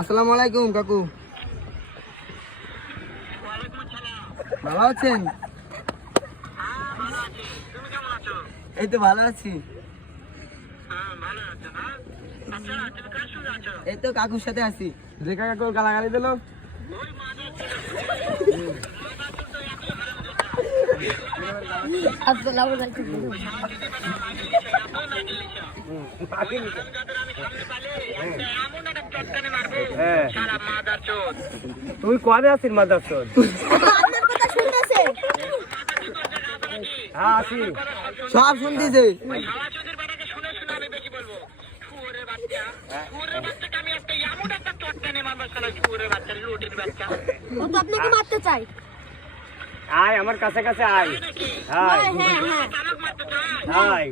আসসালামু আলাইকুম কাকু। ভালো আছেন? এই তো ভালো আছি। এই তো কাকুর সাথে আছি। যে কাকু গালাগালি দিল। তুই কবে আসিস মাদার চোদ? হ্যাঁ আসি, সব শুনতেছে। আপনাকে মারতে চাই। আয় আমার কাছে কাছে আয়। হাই হ্যাঁ হ্যাঁ হাই